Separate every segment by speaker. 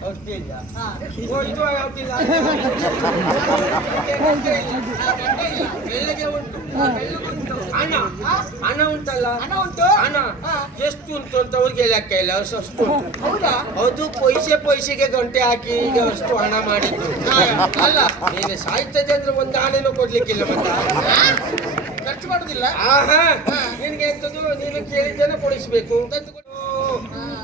Speaker 1: ಹಣ ಹಣ ಉಂಟಲ್ಲ?
Speaker 2: ಹಣ ಉಂಟು?
Speaker 1: ಹಣ. ಎಷ್ಟು ಉಂಟು ಅಂತ ಅವ್ರಿಗೆ ಲೆಕ್ಕ ಇಲ್ಲ. ಅಷ್ಟು ಅಷ್ಟು.
Speaker 2: ಹೌದಾ?
Speaker 1: ಅದು ಪೈಸೆ ಪೈಸೆಗೆ ಗಂಟೆ ಹಾಕಿ ಈಗ ಅಷ್ಟು ಹಣ ಮಾಡಿದ್ದು. ಅಲ್ಲ. ನೀನು ಸಾಯ್ತದೆ ಅಂದ್ರೆ ಒಂದು ಹಣನೂ ಕೊಡ್ಲಿಕ್ಕಿಲ್ಲ ಮತ್ತೆ.
Speaker 2: ಖರ್ಚು ಮಾಡುದಿಲ್ಲ?
Speaker 1: ಆಹಾ. ನಿನ್ಗೆ ಎಂತದ್ದು? ನೀನು ಕೇಳಿದ್ದೇನೆ ಕೊಡಿಸ್ಬೇಕು.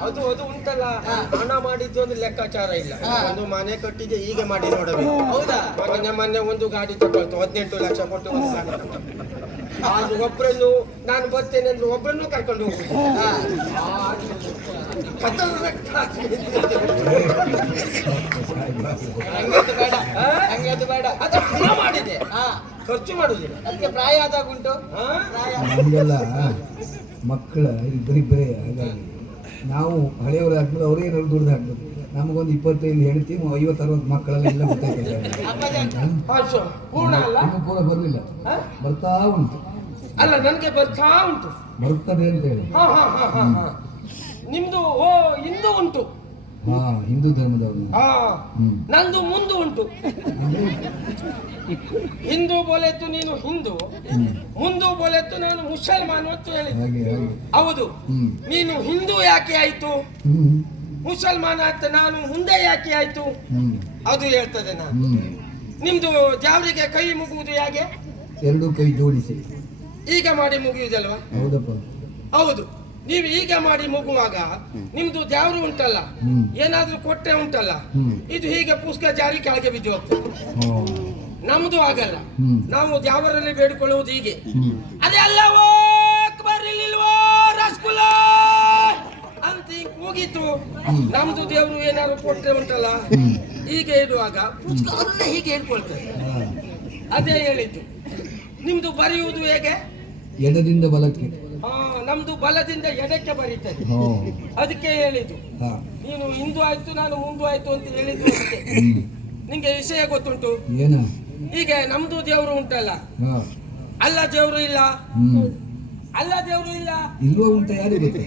Speaker 1: ಅದು ಅದು ಉಂಟಲ್ಲ. ಹಣ ಮಾಡಿದ್ದು ಒಂದು ಲೆಕ್ಕಾಚಾರ ಇಲ್ಲ. ಒಂದು ಮನೆ ಕಟ್ಟಿಗೆ ಹೀಗೆ ಮಾಡಿ ನೋಡಬೇಕು.
Speaker 2: ಹೌದಾ?
Speaker 1: ಮೊನ್ನೆ ಮೊನ್ನೆ ಒಂದು ಗಾಡಿ ತಗೊಳ್ತು. ಹದಿನೆಂಟು ಲಕ್ಷ ಕೊಟ್ಟು ಒಂದು ಗಾಡಿ ತಗೊಳ್ತು. ಒಬ್ಬರನ್ನು ನಾನು ಬರ್ತೇನೆ ಅಂದ್ರೆ ಒಬ್ಬರನ್ನು ಕರ್ಕೊಂಡು ಹೋಗುದು.
Speaker 2: ಹಾ.
Speaker 1: ಕತ್ತಲು ರಕ್ತ ಹಾಕಿ.
Speaker 2: ಹಂಗೆ ಅದು ಬೇಡ. ಅದು ಬೇಡ.
Speaker 1: ಅದು ಹಣ ಮಾಡಿದೆ.
Speaker 2: ಹಾ.
Speaker 1: ಖರ್ಚು ಮಾಡುದಿಲ್ಲ.
Speaker 2: ಅದಕ್ಕೆ ಪ್ರಾಯ ಆದಾಗ ಉಂಟು? ಪ್ರಾಯ.
Speaker 3: ಮಕ್ಕಳ ಇಬ್ಬರಿಬ್ಬರೇ ಹಾಗಾಗಿ ನಾವು ಹಳೆಯವರು ಹಾಕ್ಬೋದು ಅವರೇ ಏನಾದ್ರು ದುಡ್ದು ಹಾಕ್ಬೋದು ನಮಗೊಂದು ಇಪ್ಪತ್ತೈದು ಹೆಂಡತಿ ಐವತ್ತು ಅರವತ್ತು ಮಕ್ಕಳೆಲ್ಲ ಎಲ್ಲ ಇನ್ನು ಪೂರ ಬರಲಿಲ್ಲ. ಬರ್ತಾ ಉಂಟು.
Speaker 1: ಅಲ್ಲ ನನಗೆ ಬರ್ತಾ ಉಂಟು.
Speaker 3: ಬರ್ತದೆ ಅಂತ ಹೇಳಿ.
Speaker 1: ನಿಮ್ದು ಓ ಇಂದು ಉಂಟು.
Speaker 3: ಹಿಂದೂ ಧರ್ಮದವರು.
Speaker 1: ಹಾ ನಂದು ಮುಂದು ಉಂಟು. ಹಿಂದೂ ಬೋಲೆತ್ತು ನೀನು ಹಿಂದೂ ಮುಂದೂ ಬೋಲೆತ್ತು ನಾನು ಮುಸಲ್ಮಾನ್ ಅಂತ ಹೇಳಿದ್ದೆ ಹೌದು. ನೀನು ಹಿಂದೂ ಯಾಕೆ ಆಯ್ತು? ಮುಸಲ್ಮಾನ್ ಅಂತ ನಾನು ಮುಂದೆ ಯಾಕೆ ಆಯ್ತು? ಅದು ಹೇಳ್ತದೆ ನಾನು ನಿಮ್ದು ಜಾವರಿಗೆ ಕೈ ಮುಗುವುದು ಹೇಗೆ
Speaker 3: ಎರಡು ಕೈ ಜೋಡಿಸಿ.
Speaker 1: ಈಗ ಮಾಡಿ ಮುಗಿಯುವುದಲ್ವಾ
Speaker 3: ಹೌದಪ್ಪ.
Speaker 1: ಹೌದು. ನೀವು ಈಗ ಮಾಡಿ ಮುಗುವಾಗ ನಿಮ್ದು ದೇವರು ಉಂಟಲ್ಲ? ಏನಾದ್ರೂ ಕೊಟ್ಟೆ ಉಂಟಲ್ಲ? ಇದು ಹೀಗೆ ಪುಸ್ತಕ ಜಾರಿ ಕೆಳಗೆ ಬಿದ್ದು ಹೋಗ್ತದೆ. ನಮ್ದು ಆಗಲ್ಲ ನಾವು ದೇವರಲ್ಲಿ ಬೇಡಿಕೊಳ್ಳುವುದು ಹೀಗೆ. ಅದೇ ಅಲ್ಲವೋ ಬರಲಿಲ್ವೋ ರಸಗುಲ್ಲ ಅಂತ ಹಿಂಗ್ ಕೂಗಿತು ನಮ್ದು ದೇವರು ಏನಾದ್ರು ಕೊಟ್ಟರೆ ಉಂಟಲ್ಲ? ಹೀಗೆ ಇಡುವಾಗ ಪುಸ್ತಕ ಅದನ್ನೇ ಹೀಗೆ ಹಿಡ್ಕೊಳ್ತದೆ ಅದೇ ಹೇಳಿದ್ದು. ನಿಮ್ದು ಬರೆಯುವುದು ಹೇಗೆ?
Speaker 3: ಎಡದಿಂದ ಬಲಕ್ಕೆ.
Speaker 1: ನಮ್ದು ಬಲದಿಂದ ಎಡಕ್ಕೆ ಬರೀತದೆ ಅದಕ್ಕೆ ಹೇಳಿದ್ದು. ನೀನು ಹಿಂದೂ ಆಯ್ತು ನಾನು ಹುಂದು ಆಯ್ತು ಅಂತ ಹೇಳಿದ್ದು ಅದಕ್ಕೆ. ನಿಂಗೆ ವಿಷಯ ಗೊತ್ತುಂಟು? ಈಗ ನಮ್ದು ದೇವರು ಉಂಟಲ್ಲ? ಅಲ್ಲ ದೇವರು ಇಲ್ಲ? ಅಲ್ಲ ದೇವರು ಇಲ್ಲ?
Speaker 3: ಇಲ್ವಾ ಉಂಟ ಯಾರಿಗೆ ಗೊತ್ತು?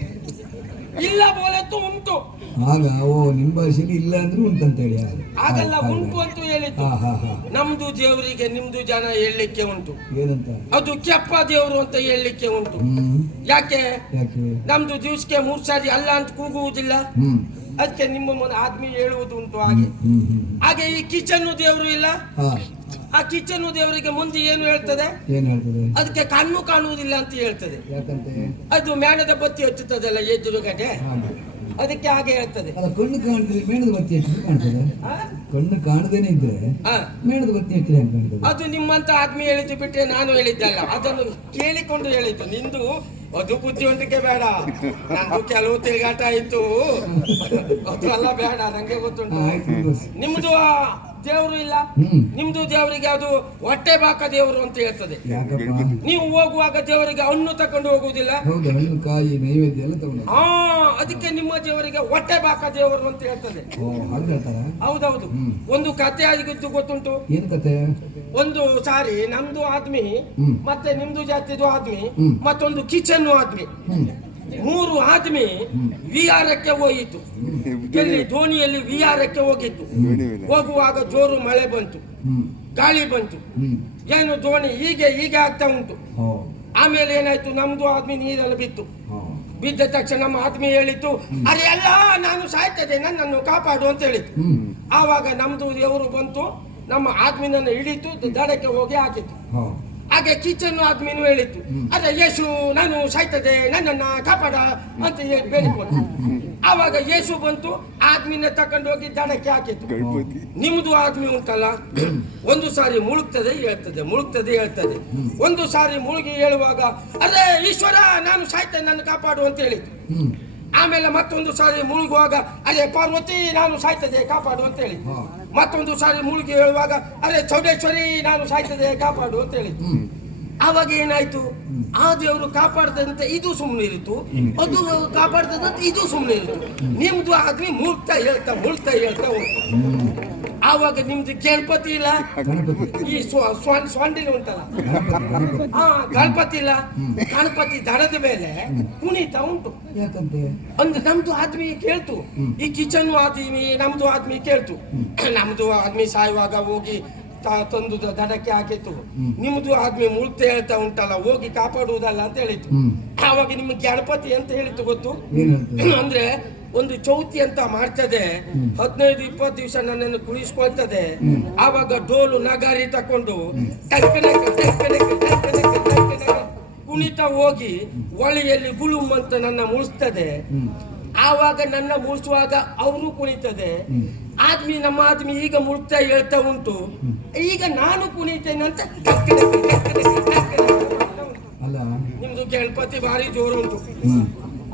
Speaker 1: ಇಲ್ಲ ಬೋಲತ್ತು ಉಂಟು.
Speaker 3: ಆಗ ಓ ನಿಮ್ಮ ಭಾಷೆಯಲ್ಲಿ ಇಲ್ಲ ಅಂದ್ರೆ ಉಂಟಂತ ಹೇಳಿ
Speaker 1: ಆಗಲ್ಲ ಉಂಟು ಅಂತ ಹೇಳಿದ್ದು.
Speaker 3: ಹಾ ಹಾ ಹಾ.
Speaker 1: ನಮ್ದು ದೇವರಿಗೆ ನಿಮ್ದು ಜನ ಹೇಳಲಿಕ್ಕೆ ಉಂಟು.
Speaker 3: ಏನಂತ?
Speaker 1: ಅದು ಕೆಪ್ಪ ದೇವರು ಅಂತ ಹೇಳಲಿಕ್ಕೆ ಉಂಟು.
Speaker 3: ಹ್ಮ್.
Speaker 1: ಯಾಕೆ?
Speaker 3: ಯಾಕೆ?
Speaker 1: ನಮ್ದು ದಿವ್ಸಕ್ಕೆ ಮೂರ್ ಸಾರಿ ಅಲ್ಲ ಅಂತ ಕೂಗುವುದಿಲ್ಲ.
Speaker 3: ಹ್ಮ್.
Speaker 1: ಅದಕ್ಕೆ ನಿಮ್ಮ ಮನ ಆದ್ಮಿ ಹೇಳುವುದು ಉಂಟು ಹಾಗೆ.
Speaker 3: ಹ್ಮ್ ಹ್ಮ್
Speaker 1: ಹಾಗೆ ಈ ಕಿಚನ್ ದೇವರು ಇಲ್ಲ?
Speaker 3: ಹಾ.
Speaker 1: ಆ ಕಿಚನ್ ದೇವರಿಗೆ ಮುಂದೆ ಏನು ಹೇಳ್ತದೆ?
Speaker 3: ಏನ್ ಹೇಳ್ತದೆ?
Speaker 1: ಅದಕ್ಕೆ ಕಣ್ಣು ಕಾಣುವುದಿಲ್ಲ ಅಂತ ಹೇಳ್ತದೆ.
Speaker 3: ಯಾಕಂತೆ?
Speaker 1: ಅದು ಮೇಣದ ಬತ್ತಿ ಹಚ್ಚುತ್ತದಲ್ಲ ಎದುರುಗಡೆ?
Speaker 3: ಹಾಗೆ.
Speaker 1: ಅದಕ್ಕೆ ಹಾಗೆ ಹೇಳ್ತದೆ.
Speaker 3: ಅಲ್ಲ ಕಣ್ಣು ಕಾಣ್ತದೆ ಮೇಣದ ಬತ್ತಿ ಕಾಣ್ತದೆ? ಕಣ್ಣು ಕಾಣದೇನೆ ಇದ್ರೆ ಮೇಣದ ಬತ್ತಿ ಕಾಣ್ತದೆ?
Speaker 1: ಅದು ನಿಮ್ಮಂತ ಆದ್ಮಿ ಹೇಳಿದ್ದು ಬಿಟ್ಟರೆ ನಾನು ಹೇಳಿದ್ದಲ್ಲ ಅದನ್ನು ಕೇಳಿಕೊಂಡು ಹೇಳಿದ್ದು. ನಿಂದು ಅದು ಬುದ್ಧಿವಂತಿಕೆ ಬೇಡ. ನಂದು ಕೆಲವು ತಿರುಗಾಟ ಆಯ್ತು. ಅದು ಅಲ್ಲ ಬೇಡ. ನಂಗೆ ಗೊತ್ತುಂಟು. ಆ ದೇವರು ಇಲ್ಲ. ನಿಮ್ದು ದೇವರಿಗೆ ಅದು ಹೊಟ್ಟೆ ಬಾಕ ದೇವರು ಅಂತ ಹೇಳ್ತದೆ. ನೀವು ಹೋಗುವಾಗ ದೇವರಿಗೆ ಹಣ್ಣು ತಕೊಂಡು ಹೋಗುವುದಿಲ್ಲ.
Speaker 3: ಹಣ್ಣು ಕಾಯಿ ನೈವೇದ್ಯ ಎಲ್ಲ ತಗೊಂಡು
Speaker 1: ಆ ಅದಕ್ಕೆ ನಿಮ್ಮ ದೇವರಿಗೆ ಹೊಟ್ಟೆ ಬಾಕ ದೇವರು ಅಂತ ಹೇಳ್ತದೆ. ಹೌದೌದು. ಒಂದು ಕತೆ ಆಗಿದ್ದು ಗೊತ್ತುಂಟು.
Speaker 3: ಏನ್ ಕತೆ?
Speaker 1: ಒಂದು ಸಾರಿ ನಮ್ದು ಆದ್ಮಿ ಮತ್ತೆ ನಿಮ್ದು ಜಾತಿದು ಆದ್ಮಿ ಮತ್ತೊಂದು ಕಿಚನ್ ಆದ್ಮಿ. ಮೂರು ಆದ್ಮಿ ವಿಹಾರಕ್ಕೆ ಹೋಯಿತು. ಎಲ್ಲಿ ದೋಣಿಯಲ್ಲಿ ವಿಹಾರಕ್ಕೆ ಹೋಗಿತ್ತು ಹೋಗುವಾಗ ಜೋರು ಮಳೆ ಬಂತು. ಗಾಳಿ ಬಂತು. ಏನು ದೋಣಿ ಹೀಗೆ ಹೀಗೆ ಆಗ್ತಾ ಉಂಟು. ಆಮೇಲೆ ಏನಾಯ್ತು? ನಮ್ದು ಆದ್ಮಿ ನೀರಲ್ಲಿ ಬಿತ್ತು. ಬಿದ್ದ ತಕ್ಷಣ ನಮ್ಮ ಆದ್ಮಿ ಹೇಳಿತ್ತು ಅರೆ ಎಲ್ಲ ನಾನು ಸಾಯ್ತದೆ, ನನ್ನನ್ನು ಕಾಪಾಡು ಅಂತ ಹೇಳಿತ್ತು ಆವಾಗ ನಮ್ದು ದೇವರು ಬಂತು, ನಮ್ಮ ಆದ್ಮಿನನ್ನು ಹಿಡಿತು ದಡಕ್ಕೆ ಹೋಗಿ ಹಾಕಿತ್ತು ಹಾಗೆ ಕಿಚನ್ ಮೀನು ಹೇಳಿತ್ತು ಅದೇ ಯೇಸು ನಾನು ಸಾಯ್ತದೆ ನನ್ನನ್ನ ಕಾಪಾಡ ಅಂತ ಹೇಳಿ ಬೇಡಿಕೊಂಡು ಆವಾಗ ಯೇಸು ಬಂತು ಆದ್ಮಿನ ತಕೊಂಡು ಹೋಗಿ ದಡಕ್ಕೆ ಹಾಕಿತ್ತು ನಿಮ್ದು ಆದ್ಮಿ ಉಂಟಲ್ಲ? ಒಂದು ಸಾರಿ ಮುಳುಗ್ತದೆ ಹೇಳ್ತದೆ ಮುಳುಗ್ತದೆ ಹೇಳ್ತದೆ. ಒಂದು ಸಾರಿ ಮುಳುಗಿ ಹೇಳುವಾಗ ಅದೇ ಈಶ್ವರ ನಾನು ಸಾಯ್ತೇನೆ ನನ್ನ ಕಾಪಾಡು ಅಂತ ಹೇಳಿತ್ತು ಆಮೇಲೆ ಮತ್ತೊಂದು ಸಾರಿ ಮುಳುಗುವಾಗ ಅರೆ ಪಾರ್ವತಿ ನಾನು ಸಾಯ್ತದೆ ಕಾಪಾಡು ಅಂತ ಹೇಳಿ ಮತ್ತೊಂದು ಸಾರಿ ಮುಳುಗಿ ಹೇಳುವಾಗ ಅರೆ ಚೌಡೇಶ್ವರಿ ನಾನು ಸಾಯ್ತದೆ ಕಾಪಾಡು ಅಂತ ಹೇಳಿ ಆವಾಗ ಏನಾಯ್ತು? ಆ ದೇವರು ಕಾಪಾಡದಂತೆ ಇದು ಸುಮ್ಮನೆ ಇರುತ್ತು. ಅದು ಕಾಪಾಡದಂತೆ ಇದು ಸುಮ್ಮನೆ ಇರುತ್ತು. ನಿಮ್ದು ಆಗ್ಲಿ ಮುಳ್ತಾ ಹೇಳ್ತಾ ಮುಳ್ತಾ ಹೇಳ್ತಾ ಹೋಗ್ತು ಆವಾಗ ನಿಮ್ದು ಗಣಪತಿ ಇಲ್ಲ? ಈ ಸ್ವಾಂಡಿಲ್ ಉಂಟಲ್ಲ?
Speaker 3: ಹಾ ಗಣಪತಿ
Speaker 1: ಇಲ್ಲ. ಗಣಪತಿ ದಡದ ಮೇಲೆ ಕುಣಿತ ಉಂಟು. ಅಂದ್ರೆ ನಮ್ದು ಆದ್ಮಿ ಕೇಳ್ತು. ಈ ಕಿಚನ್ ಆದ್ಮಿ ನಮ್ದು ಆದ್ಮಿ ಕೇಳ್ತು. ನಮ್ದು ಆದ್ಮಿ ಸಾಯುವಾಗ ಹೋಗಿ ತಂದು ದಡಕ್ಕೆ ಹಾಕಿತ್ತು. ನಿಮ್ದು ಆದ್ಮಿ ಮುಳ್ತ ಹೇಳ್ತಾ ಉಂಟಲ್ಲ ಹೋಗಿ ಕಾಪಾಡುವುದಲ್ಲ ಅಂತ ಹೇಳಿತ್ತು. ಆವಾಗ ನಿಮ್ಗೆ ಗಣಪತಿ ಅಂತ ಹೇಳಿತ್ತು ಗೊತ್ತು? ಅಂದ್ರೆ ಒಂದು ಚೌತಿ ಅಂತ ಮಾಡ್ತದೆ. ಹದಿನೈದು ಇಪ್ಪತ್ತು ದಿವಸ ನನ್ನನ್ನು ಕುಳಿಸ್ಕೊಳ್ತದೆ. ಆವಾಗ ಡೋಲು ನಗಾರಿ ತಕೊಂಡು ಕುಣಿತ ಹೋಗಿ ಒಳೆಯಲ್ಲಿ ಗುಳುಮ್ ಅಂತ ನನ್ನ ಮುಳಿಸ್ತದೆ. ಆವಾಗ ನನ್ನ ಮುಳಿಸುವಾಗ ಅವರು ಕುಣಿತದೆ. ಆದ್ಮಿ ನಮ್ಮ ಆದ್ಮಿ ಈಗ ಮುಳ್ತಾ ಹೇಳ್ತಾ ಉಂಟು. ಈಗ ನಾನು ಕುಣಿತೇನೆ ಅಂತ. ನಿಮ್ದು ಗಣಪತಿ ಭಾರಿ ಜೋರು ಉಂಟು.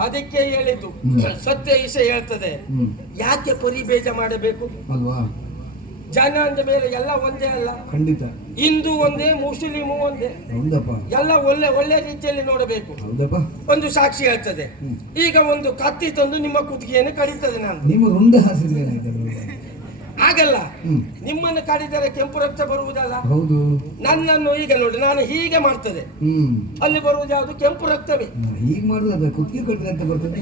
Speaker 1: ಅದಕ್ಕೆ ಹೇಳಿದ್ದು. ಸತ್ಯ ವಿಷಯ ಹೇಳ್ತದೆ. ಯಾಕೆ ಪರಿಬೇಜ ಮಾಡಬೇಕು?
Speaker 3: ಅಲ್ವಾ?
Speaker 1: ಜನ ಅಂದ ಮೇಲೆ ಎಲ್ಲ ಒಂದೇ ಅಲ್ಲ.
Speaker 3: ಖಂಡಿತ.
Speaker 1: ಹಿಂದೂ ಒಂದೇ ಮುಸ್ಲಿಮು ಒಂದೇ. ಎಲ್ಲ ಒಳ್ಳೆ ಒಳ್ಳೆ ರೀತಿಯಲ್ಲಿ ನೋಡಬೇಕು. ಒಂದು ಸಾಕ್ಷಿ ಹೇಳ್ತದೆ. ಈಗ ಒಂದು ಕತ್ತಿ ತಂದು ನಿಮ್ಮ ಕುತ್ತಿಗೆಯನ್ನು ಕಡಿತದೆ ನಾನು.
Speaker 3: ನಿಮ್ಮ ಹ್ಮ್.
Speaker 1: ನಿಮ್ಮನ್ನು ಕಾಡಿದರೆ ಕೆಂಪು ರಕ್ತ ಬರುವುದಲ್ಲ.
Speaker 3: ಹೌದು.
Speaker 1: ನನ್ನನ್ನು ಈಗ ನೋಡಿ ನಾನು ಹೀಗೆ ಮಾಡ್ತದೆ. ಅಲ್ಲಿ ಬರುವುದು ಯಾವುದು? ಕೆಂಪು ರಕ್ತವೇ.
Speaker 3: ಹೀಗೆ ಮಾಡಿದ್ರೆ ಕುತ್ತಿಗೆ ಅಂತ ಬರ್ತದೆ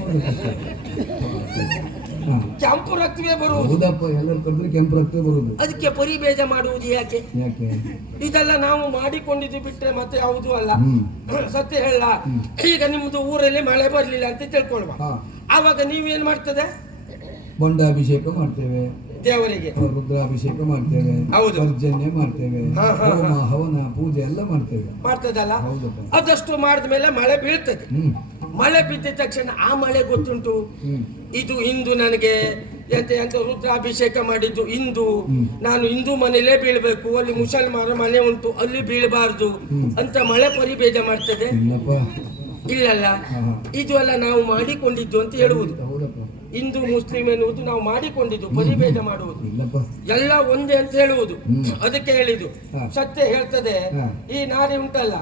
Speaker 1: ಕೆಂಪು ರಕ್ತವೇ ಬರುವುದು.
Speaker 3: ಹೌದಪ್ಪ ಎಲ್ಲರೂ ಕಟ್ಟಿದ್ರೆ ಕೆಂಪು ರಕ್ತ ಬರುದು
Speaker 1: ಅದಕ್ಕೆ ಪರಿಬೇಜ ಮಾಡುವುದು ಯಾಕೆ?
Speaker 3: ಯಾಕೆ?
Speaker 1: ಇದೆಲ್ಲ ನಾವು ಮಾಡಿಕೊಂಡಿದ್ದು ಬಿಟ್ಟರೆ ಮತ್ತೆ ಯಾವುದು ಅಲ್ಲ. ಸತ್ಯ ಹೇಳ. ಈಗ ನಿಮ್ಮದು ಊರಲ್ಲಿ ಮಳೆ ಬರಲಿಲ್ಲ ಅಂತ ತಿಳ್ಕೊಳ್ವ. ಆವಾಗ ನೀವೇನ್ ಮಾಡ್ತದೆ?
Speaker 3: ಬಂಡಾಭಿಷೇಕ ಮಾಡ್ತೇವೆ.
Speaker 1: ದೇವರಿಗೆ
Speaker 3: ರುದ್ರಾಭಿಷೇಕ ಮಾಡ್ತೇವೆ
Speaker 1: ಹೌದು.
Speaker 3: ಪರ್ಜನ್ಯ ಮಾಡ್ತೇವೆ ಹೋಮ ಹವನ ಪೂಜೆ ಎಲ್ಲ ಮಾಡ್ತೇವೆ.
Speaker 1: ಮಾಡ್ತದಲ್ಲ?
Speaker 3: ಹೌದಪ್ಪ.
Speaker 1: ಅದಷ್ಟು ಮಾಡಿದ್ಮೇಲೆ ಮಳೆ ಬೀಳ್ತದೆ. ಮಳೆ ಬಿದ್ದ ತಕ್ಷಣ ಆ ಮಳೆ ಗೊತ್ತುಂಟು? ಇದು ಇಂದು ನನಗೆ ಎಂತ ಎಂತ ರುದ್ರಾಭಿಷೇಕ ಮಾಡಿದ್ದು ಇಂದು. ನಾನು ಹಿಂದೂ ಮನೆಯಲ್ಲೇ ಬೀಳ್ಬೇಕು. ಅಲ್ಲಿ ಮುಸಲ್ಮಾನ ಮನೆ ಉಂಟು ಅಲ್ಲಿ ಬೀಳಬಾರ್ದು. ಅಂತ ಮಳೆ ಪರಿಭೇದ ಮಾಡ್ತದೆ? ಇಲ್ಲಲ್ಲ? ಇದು ಎಲ್ಲ ನಾವು ಮಾಡಿಕೊಂಡಿದ್ದು ಅಂತ ಹೇಳುವುದು. ಹಿಂದೂ ಮುಸ್ಲಿಂ ಎನ್ನುವುದು ನಾವು ಮಾಡಿಕೊಂಡಿದ್ದು ಪರಿಭೇದ ಮಾಡುವುದು.
Speaker 3: ಇಲ್ಲಪ್ಪ.
Speaker 1: ಎಲ್ಲ ಒಂದೇ ಅಂತ ಹೇಳುವುದು. ಅದಕ್ಕೆ ಹೇಳಿದ್ದು. ಸತ್ಯ ಹೇಳ್ತದೆ. ಈ ನಾಡಿ ಉಂಟಲ್ಲ.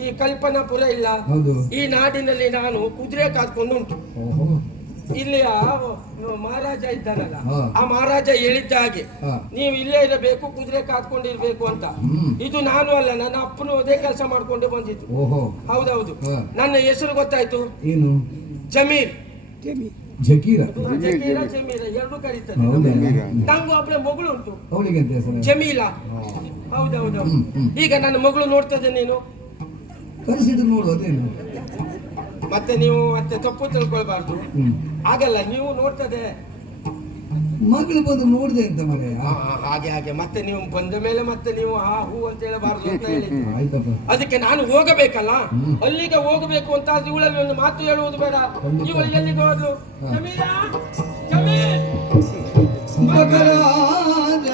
Speaker 1: ಈ ಕಲ್ಪನಾ ಪುರ ಇಲ್ಲ.
Speaker 3: ಹೌದು.
Speaker 1: ಈ ನಾಡಿನಲ್ಲಿ ನಾನು ಕುದುರೆ ಕಾದ್ಕೊಂಡು ಉಂಟು.
Speaker 3: ಓಹೋ.
Speaker 1: ಇಲ್ಲಿ ಮಹಾರಾಜ ಇದ್ದಾನಲ್ಲ. ಆ ಮಹಾರಾಜ ಹೇಳಿದ್ದ ಹಾಗೆ. ನೀವು ಇಲ್ಲೇ ಇರಬೇಕು ಕುದುರೆ ಕಾದ್ಕೊಂಡಿರ್ಬೇಕು ಅಂತ. ಇದು ನಾನು ಅಲ್ಲ ನನ್ನ ಅಪ್ಪನು ಅದೇ ಕೆಲಸ ಮಾಡ್ಕೊಂಡು ಬಂದಿದ್ದು.
Speaker 3: ಓಹೋ.
Speaker 1: ಹೌದೌದು. ನನ್ನ ಹೆಸರು ಗೊತ್ತಾಯ್ತು?
Speaker 3: ಏನು?
Speaker 1: ಜಮೀರ್.
Speaker 3: ಜಕೀರ.
Speaker 1: ತಂಗು ಒಬ್ಬಳೆ ಮಗಳು ಉಂಟು.
Speaker 3: ಅವಳಿಗೆ
Speaker 1: ಜಮೀಲ. ಹೌದೌದು. ಈಗ ನನ್ನ ಮಗಳು ನೋಡ್ತದೆ ನೀನು.
Speaker 3: ಕರೆಸಿದ್ರು ನೋಡು ಅದೇನು?
Speaker 1: ಮತ್ತೆ ನೀವು ಮತ್ತೆ ತಪ್ಪು ತಿಳ್ಕೊಳ್ಬಾರ್ದು. ಆಗಲ್ಲ ನೀವು ನೋಡ್ತದೆ.
Speaker 3: ಮಗಳು ಬಂದು ನೋಡಿದೆ ಅಂತ
Speaker 1: ಮನೆ ಹಾಗೆ ಹಾಗೆ. ಮತ್ತೆ ನೀವು ಬಂದ ಮೇಲೆ ಮತ್ತೆ ನೀವು ಆ ಹೂ ಅಂತ ಹೇಳಬಾರದು ಅಂತ
Speaker 3: ಹೇಳಿ
Speaker 1: ಅದಕ್ಕೆ ನಾನು ಹೋಗಬೇಕಲ್ಲ? ಅಲ್ಲಿಗೆ ಹೋಗಬೇಕು ಅಂತ ಇವಳಲ್ಲಿ ಒಂದು ಮಾತು ಹೇಳುವುದು ಬೇಡ.
Speaker 3: ಇವಳಿಗೆ
Speaker 1: ಇವಳು ಎಲ್ಲಿಗೆ ಹೋದ್ಲು?
Speaker 3: ಹಾ.
Speaker 1: ಜಮೀಲಾ? Thank
Speaker 3: ಮಕರಾಜ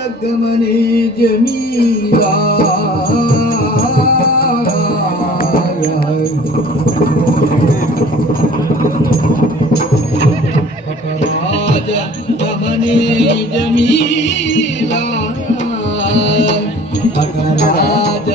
Speaker 3: ಗಮನೆ ಜಮೀಲ ಮಕರಾಜ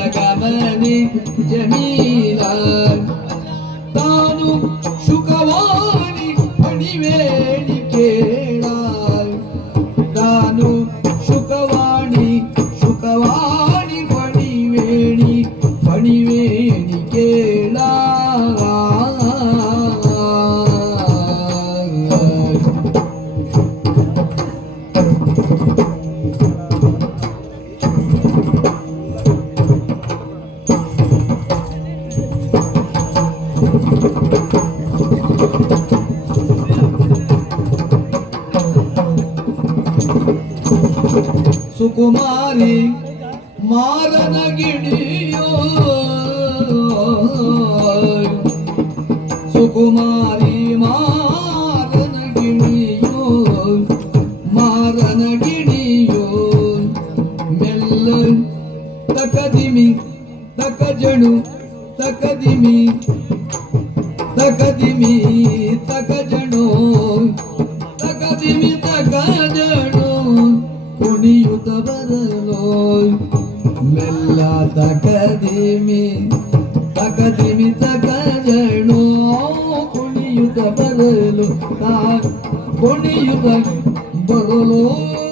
Speaker 3: ಸುಕುಮಾರಿ ಮಾರನ ಸುಕುಮಾರಿ ಮಾರನ ಗಿಣಿಯೋ. ಮಾರನ ಗಿಣಿಯೋ. ಮೆಲ್ಲ ತಕದಿಮಿ ತಕಜಣು ತಕದಿಮಿ ತಕದಿಮಿ ತಕಜಣು ತಕದಿಮಿ ತಕಜಣು ಕುಣಿಯುತ್ತ ಬರಲು ಮೆಲ್ಲ ತಕದಿಮಿ ತಕದಿಮಿ ತಕಜಣು ಕುಣಿಯುತ್ತ ಬರಲು ತಾ ಕುಣಿಯುತ್ತ ಬರಲು ಸುಕುಮಾರಿ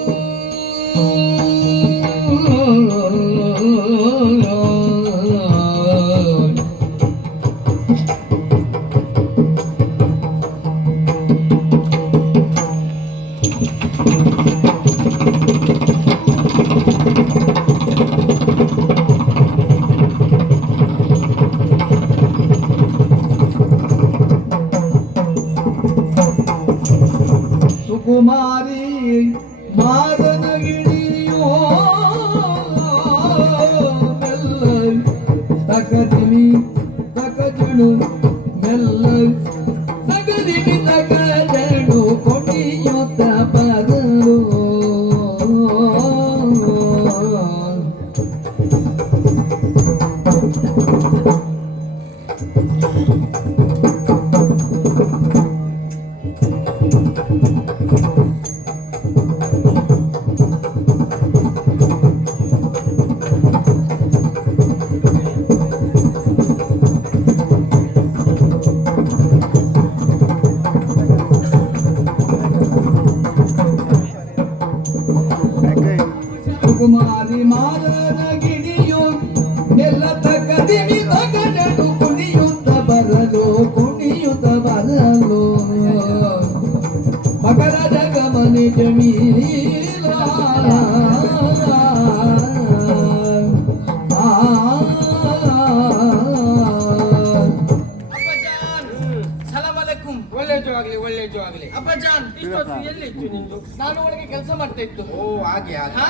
Speaker 1: ಒಳ್ಳೇದು ಆಗಲಿ.
Speaker 2: ಅಬ್ಬಜಾನ್
Speaker 1: ಇಷ್ಟೊತ್ತು ಎಲ್ಲಿತ್ತು ನಿಂದು
Speaker 2: ನಾನು? ಒಳಗೆ ಕೆಲಸ ಮಾಡ್ತಾ ಇತ್ತು
Speaker 1: ಓ ಹಾಗೆ
Speaker 2: ಹಾ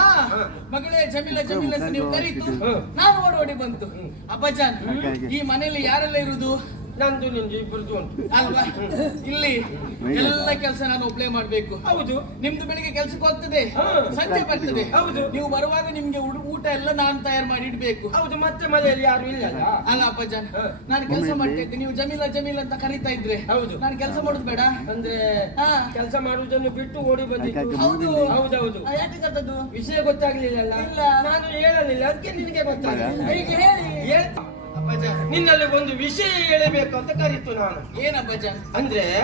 Speaker 2: ಮಗಳೇ ಜಮೀಲ ಜಮೀಲ ಅಂತ ನೀವು ಕರೀತು. ನಾನು ಓಡೋಡಿ ಬಂತು. ಅಬ್ಬಜಾನ್ ಈ ಮನೆಯಲ್ಲಿ ಯಾರೆಲ್ಲ ಇರುವುದು
Speaker 1: ನಂದು ನಿಂದು ಇಬ್ಬರದು ಉಂಟು.
Speaker 2: ಅಲ್ವಾ? ಇಲ್ಲಿ ಎಲ್ಲ ಕೆಲಸ ನಾನು ಒಬ್ಳೆ ಮಾಡ್ಬೇಕು.
Speaker 1: ಹೌದು.
Speaker 2: ನಿಮ್ದು ಬೆಳಿಗ್ಗೆ ಕೆಲ್ಸಕ್ಕೆ ಹೋಗ್ತದೆ. ಸಂಜೆ ಬರ್ತದೆ.
Speaker 1: ಹೌದು.
Speaker 2: ನೀವು ಬರುವಾಗ ನಿಮ್ಗೆ ಊಟ ಎಲ್ಲ ನಾನು ತಯಾರು ಮಾಡಿ ಇಡ್ಬೇಕು.
Speaker 1: ಹೌದು ಮತ್ತೆ ಮನೆಯಲ್ಲಿ ಯಾರು ಇಲ್ಲ
Speaker 2: ಅಲ್ಲ? ಅಪ್ಪ
Speaker 1: ಜನ
Speaker 2: ನಾನು ಕೆಲಸ ಮಾಡ್ತಾ ಇದ್ದೆ. ನೀವು ಜಮೀಲ ಜಮೀಲ್ ಅಂತ ಕರೀತಾ ಇದ್ರೆ.
Speaker 1: ಹೌದು.
Speaker 2: ನಾನು ಕೆಲಸ ಮಾಡುದು ಬೇಡ.
Speaker 1: ಅಂದ್ರೆ. ಕೆಲಸ ಮಾಡುವುದನ್ನು ಬಿಟ್ಟು ಓಡಿ ಬಂದಿತ್ತು
Speaker 2: ಹೌದು.
Speaker 1: ಹೌದೌದು.
Speaker 2: ಯಾಕೆ ಕರ್ತದ್ದು
Speaker 1: ವಿಷಯ ಗೊತ್ತಾಗ್ಲಿಲ್ಲ
Speaker 2: ಇಲ್ಲ.
Speaker 1: ನಾನು ಹೇಳಲಿಲ್ಲ. ಅದಕ್ಕೆ ನಿನಗೆ ಗೊತ್ತಾಗಲಿಲ್ಲ.
Speaker 2: ಈಗ ಹೇಳಿ.
Speaker 1: ನಿನ್ನಲ್ಲಿ ಒಂದು ವಿಷಯ ಹೇಳಬೇಕು ಅಂತ ಕರೀತು ನಾನು.
Speaker 2: ಏನಪ್ಪ
Speaker 1: ಅಂದ್ರೆ.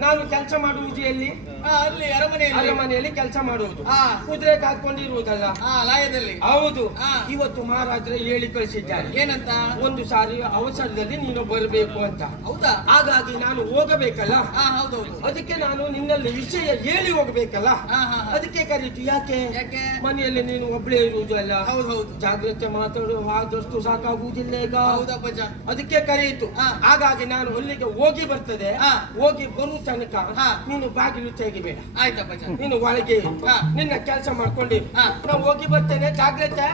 Speaker 1: ನಾನು ಕೆಲಸ ಮಾಡುವ
Speaker 2: ಆ, ಅಲ್ಲಿ ಅರಮನೆಯಲ್ಲಿ.
Speaker 1: ಅರಮನೆಯಲ್ಲಿ ಕೆಲಸ ಮಾಡುವುದು. ಕುದುರೆ ಕಾಕೊಂಡಿರುವುದಲ್ಲ
Speaker 2: ಆ ಲಾಯದಲ್ಲಿ.
Speaker 1: ಹೌದು. ಇವತ್ತು ಮಹಾರಾಜರು ಹೇಳಿ ಕಳಿಸಿದ್ದಾರೆ.
Speaker 2: ಏನಂತ?
Speaker 1: ಒಂದು ಸಾರಿ ಅವಸರದಲ್ಲಿ ನೀನು ಬರಬೇಕು ಅಂತ.
Speaker 2: ಹೌದಾ?
Speaker 1: ಹಾಗಾಗಿ ನಾನು ಹೋಗಬೇಕಲ್ಲ?
Speaker 2: ಹೌದು
Speaker 1: ಅದಕ್ಕೆ ನಾನು ನಿನ್ನಲ್ಲಿ ವಿಷಯ ಹೇಳಿ ಹೋಗ್ಬೇಕಲ್ಲ. ಅದಕ್ಕೆ ಕರೀತು. ಯಾಕೆ?
Speaker 2: ಯಾಕೆ?
Speaker 1: ಮನೆಯಲ್ಲಿ ನೀನು ಒಬ್ಬಳೇ ಇರುವುದು ಅಲ್ಲ
Speaker 2: ಹೌದು ಹೌದು.
Speaker 1: ಜಾಗ್ರತೆ ಮಾತಾಡು. ಆದಷ್ಟು ಸಾಕಾಗುವುದಿಲ್ಲ ಈಗ. ಅದಕ್ಕೆ ಕರೆಯಿತು. ಹಾಗಾಗಿ ನಾನು ಅಲ್ಲಿಗೆ ಹೋಗಿ ಬರ್ತದೆ. ಹೋಗಿ ಬರುವ ತನಕ. ನೀನು ಬಾಗಿಲು ನೀನು ಒಳಗೆ ನಿನ್ನ ಕೆಲಸ ಮಾಡ್ಕೊಂಡು ನಾವು ಹೋಗಿ ಬರ್ತೇನೆ ಜಾಗ್ರತೆ.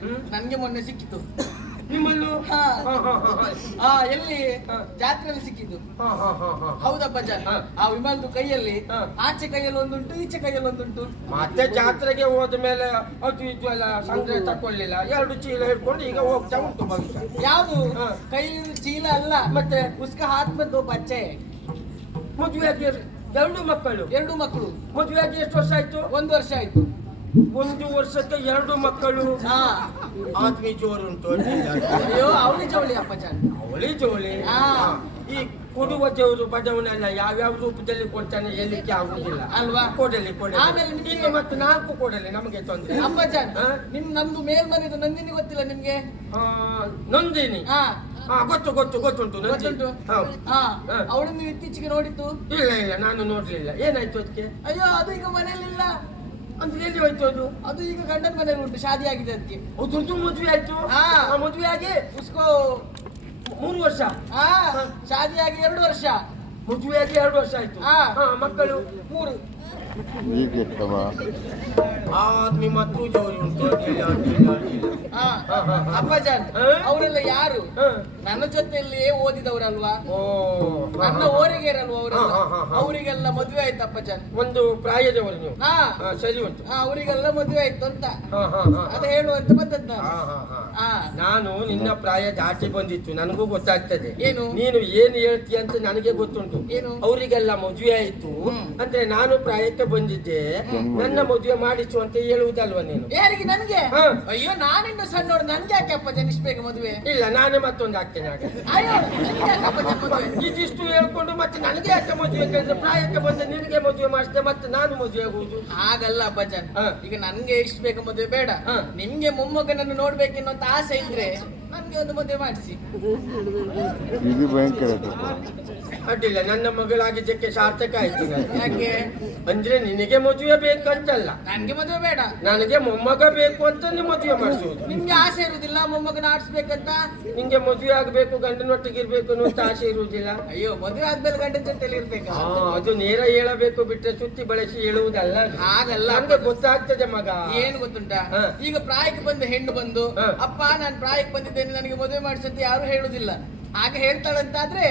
Speaker 1: ಹ್ಮ್.
Speaker 2: ನನ್ಗೆ ಮೊನ್ನೆ ಸಿಕ್ಕಿತು
Speaker 1: ನಿಮ್ಮಲ್ಲೂ?
Speaker 2: ಹಾ. ಎಲ್ಲಿ. ಜಾತ್ರೆಯಲ್ಲಿ ಸಿಕ್ಕಿದ್ದು.
Speaker 1: ಹೌದಪ್ಪ ಹಾ.
Speaker 2: ಆ ವಿಮಲ್ದು ಕೈಯಲ್ಲಿ. ಆಚೆ ಕೈಯಲ್ಲಿ ಒಂದುಂಟು ಈಚೆ ಕೈಯಲ್ಲಿ ಒಂದುಂಟು.
Speaker 1: ಮತ್ತೆ ಜಾತ್ರೆಗೆ ಹೋದ ಮೇಲೆ ಅದು ಇದು ಎಲ್ಲ ಸಂಗ್ರಹ ತಕೊಳ್ಳಿಲ್ಲ. ಎರಡು ಚೀಲ ಹಿಡ್ಕೊಂಡು ಈಗ ಹೋಗ್ತಾ ಉಂಟು ಭವಿಷ್ಯ.
Speaker 2: ಯಾವುದು? ಕೈ ಚೀಲ ಅಲ್ಲ ಮತ್ತೆ ಉಸ್ಕ ಹಾತ್ ಬಂದು ಬಚ್ಚೆ
Speaker 1: ಮದುವೆಯಾಗಿ ಎರಡು ಮಕ್ಕಳು.
Speaker 2: ಎರಡು ಮಕ್ಕಳು.
Speaker 1: ಮದುವೆಯಾಗಿ ಎಷ್ಟು ವರ್ಷ ಆಯ್ತು?
Speaker 2: ಒಂದು ವರ್ಷ ಆಯ್ತು.
Speaker 1: ಒಂದು ವರ್ಷಕ್ಕೆ ಎರಡು ಮಕ್ಕಳು.
Speaker 2: ಹಾ.
Speaker 1: ಆತ್ಮಿ ಜೋರು ಉಂಟು
Speaker 2: ಅಯ್ಯೋ ಅವಳಿ ಜವಳಿ ಅಪ್ಪಜಾನ್
Speaker 1: ಅವಳಿ ಜವಳಿ.
Speaker 2: ಹಾ.
Speaker 1: ಈ ಕೊಡುವ ದೇವರು ಬಡವನೆಲ್ಲ ಯಾವ್ಯಾವ ರೂಪದಲ್ಲಿ ಕೊಡ್ತಾನೆ ಹೇಳಿಕ್ಕೆ ಆಗುದಿಲ್ಲ.
Speaker 2: ಅಲ್ವಾ?
Speaker 1: ಕೊಡಲಿ ಕೊಡಲಿ.
Speaker 2: ಆಮೇಲೆ ನಿಮ್ಗೆ-
Speaker 1: ಇನ್ನು ಮತ್ತೆ ನಾಲ್ಕು ಕೊಡಲಿ ನಮಗೆ ತೊಂದರೆ.
Speaker 2: ಅಪ್ಪಜಾನ್
Speaker 1: ಹಾ?
Speaker 2: ನಿಮ್ ನಮ್ದು ಮೇಲ್ಮನೆದು ನಂದಿನಿ ಗೊತ್ತಿಲ್ಲ ನಿಮ್ಗೆ?
Speaker 1: ಆ, ನಂದಿನಿ.
Speaker 2: ಹಾ
Speaker 1: ಹಾ ಗೊತ್ತು ಗೊತ್ತು ಗೊತ್ತುಂಟು ನಂದಿನಿ.
Speaker 2: ಗೊತ್ತುಂಟು?
Speaker 1: ಹೌದು.
Speaker 2: ಹಾ
Speaker 1: ಹಾ.
Speaker 2: ಅವಳನ್ನು ಇತ್ತೀಚೆಗೆ ನೋಡಿದ್ದು?
Speaker 1: ಇಲ್ಲ ಇಲ್ಲ ನಾನು ನೋಡ್ಲಿಲ್ಲ. ಏನಾಯ್ತು ಅದಕ್ಕೆ?
Speaker 2: ಅಯ್ಯೋ ಅದು ಈಗ ಮನೆಯಲ್ಲಿಲ್ಲ
Speaker 1: ಅಂದ್ರೆ ಎಲ್ಲಿ ಹೋಯ್ತು ಅದು?
Speaker 2: ಅದು ಈಗ ಗಂಡನ ಮನೆಯಲ್ಲಿ ಉಂಟು ಶಾದಿ ಆಗಿದೆ ಅದಕ್ಕೆ
Speaker 1: ಮದುವೆ ಆಯ್ತು.
Speaker 2: ಹಾ.
Speaker 1: ಆ, ಮದುವೆ ಆಗಿ?
Speaker 2: ಉಸ್ಕೋ.
Speaker 1: ಮೂರು ವರ್ಷ.
Speaker 2: ಹಾ ಶಾದಿ ಆಗಿ ಎರಡು ವರ್ಷ.
Speaker 1: ಮದುವೆ ಆಗಿ ಎರಡು ವರ್ಷ ಆಯ್ತು.
Speaker 2: ಹಾ.
Speaker 1: ಹಾ, ಮಕ್ಕಳು
Speaker 2: ಮೂರು.
Speaker 1: ಜೋರಿ ಉಂಟು
Speaker 2: ಹಾ. ಅಪ್ಪಜಾನ್ ಅವರೆಲ್ಲ ಯಾರು?
Speaker 1: ಹಾ.
Speaker 2: ನನ್ನ ಜೊತೆಯಲ್ಲಿಯೇ ಓದಿದವರಲ್ವಾ?
Speaker 1: ಓ
Speaker 2: ನನ್ನ. ಓರಿಗೆರಲ್ವಾ ಅವರೆಲ್ಲ. ಅವರಿಗೆಲ್ಲ ಮದುವೆ ಆಯ್ತು ಅಪ್ಪಜಾನ್.
Speaker 1: ಒಂದು ಪ್ರಾಯದವರು ನೀವು.
Speaker 2: ಹಾ.
Speaker 1: ಹಾ, ಸರಿ ಉಂಟು.
Speaker 2: ಅವರಿಗೆಲ್ಲ ಮದುವೆ ಆಯ್ತು ಅಂತ. ಅದು ಹೇಳುವಂತ ಬಂದದ್ದು
Speaker 1: ಹಾ
Speaker 2: ನಾನು.
Speaker 1: ನಾನು ನಿನ್ನ ಪ್ರಾಯ ದಾಟಿ ಬಂದಿತ್ತು ನನಗೂ ಗೊತ್ತಾಗ್ತದೆ.
Speaker 2: ಏನು?
Speaker 1: ನೀನು ಏನು ಹೇಳ್ತೀಯ ಅಂತ ನನಗೆ ಗೊತ್ತುಂಟು.
Speaker 2: ಏನು?
Speaker 1: ಅವರಿಗೆಲ್ಲ ಮದುವೆ ಆಯ್ತು. ಅಂದ್ರೆ ನಾನು ಪ್ರಾಯಕ್ಕೆ ಬಂದಿದ್ದೆ. ನನ್ನ ಮದುವೆ ಮಾಡಿಸು ಅಂತ ಹೇಳುವುದಲ್ವಾ ನೀನು?
Speaker 2: ಯಾರಿಗೆ? ನನಗೆ?
Speaker 1: ಹಾ.
Speaker 2: ಅಯ್ಯೋ ನಾನಿನ್ನು ಸಣ್ಣವ್ರು. ನನ್ಗೆ ಯಾಕೆ ಜನಿಸ್ಬೇಕ ಇಷ್ಟು ಬೇಗ ಮದುವೆ?
Speaker 1: ಇಲ್ಲ ನಾನೇ ಮತ್ತೊಂದು ಆಗ್ತೇನೆ ಆಗ ಇದಿಷ್ಟು ಹೇಳ್ಕೊಂಡು ಮತ್ತೆ ನನಗೆ ಯಾಕೆ ಮದುವೆ ಕೇಳಿದ್ರೆ ಪ್ರಾಯಕ್ಕೆ ಬಂದ ನಿನಗೆ ಮದುವೆ ಮಾಡಿಸಿದೆ ಮತ್ತೆ ನಾನು ಮದುವೆ ಆಗುವುದು?
Speaker 2: ಹಾಗಲ್ಲ ಅಪ್ಪಾಜನ್
Speaker 1: ಹಾ.
Speaker 2: ಈಗ ನನ್ಗೆ ಇಷ್ಟು ಬೇಗ ಮದುವೆ ಬೇಡ.
Speaker 1: ಹಾ.
Speaker 2: ನಿಮ್ಗೆ ಮೊಮ್ಮಗನನ್ನು ನೋಡ್ಬೇಕೆನ್ನುವಂತ ಆಸೆ ಇದ್ರೆ ನಮ್ಗೆ ಒಂದು ಮದುವೆ ಮಾಡಿಸಿ.
Speaker 4: ಇದು ಭಯಂಕರ
Speaker 1: ಅಡ್ಡಿಲ್ಲ. ನನ್ನ ಮಗಳಾಗಿದ್ದಕ್ಕೆ ಸಾರ್ಥಕ ಆಯ್ತು ನನಗೆ.
Speaker 2: ಯಾಕೆ?
Speaker 1: ಅಂದ್ರೆ ನಿನಗೆ ಮದುವೆ ಬೇಕಂತಲ್ಲ.
Speaker 2: ನನ್ಗೆ ಮದುವೆ ಬೇಡ.
Speaker 1: ನನಗೆ ಮೊಮ್ಮಗ ಬೇಕು ಅಂತ ನೀ ಮದುವೆ ಮಾಡಿಸುವುದು
Speaker 2: ನಿಮ್ಗೆ ಆಸೆ ಇರುದಿಲ್ಲ ಮೊಮ್ಮಗನ ಆಡ್ಸ್ಬೇಕಂತ?
Speaker 1: ನಿಂಗೆ ಮದುವೆ ಆಗ್ಬೇಕು ಗಂಡನೊಟ್ಟಿಗೆ ಇರ್ಬೇಕು ಅನ್ನೋ ಆಸೆ ಇರುವುದಿಲ್ಲ.
Speaker 2: ಅಯ್ಯೋ ಮದುವೆ ಆದ್ಮೇಲೆ ಗಂಡನ ಜೊತೆಲಿ ಇರ್ಬೇಕು?
Speaker 1: ಆ, ಅದು ನೇರ ಹೇಳಬೇಕು ಬಿಟ್ಟರೆ ಸುತ್ತಿ ಬಳಸಿ ಹೇಳುವುದಲ್ಲ. ಅದು.
Speaker 2: ಹಾಗಲ್ಲ.
Speaker 1: ನಮ್ಗೆ ಗೊತ್ತಾಗ್ತದೆ ಮಗ.
Speaker 2: ಏನು ಗೊತ್ತುಂಟ?
Speaker 1: ಹಾ.
Speaker 2: ಈಗ ಪ್ರಾಯಕ್ಕೆ ಬಂದ ಹೆಣ್ಣು ಬಂದು
Speaker 1: ಹಾ.
Speaker 2: ಅಪ್ಪ ನಾನು ಪ್ರಾಯಕ್ಕೆ ಬಂದಿದ್ದೇನೆ ನನಗೆ ಮದುವೆ ಮಾಡಿಸಂತ ಯಾರು ಹೇಳುದಿಲ್ಲ. ಹಾಗೆ ಹೇಳ್ತಾಳಂತಾದ್ರೆ.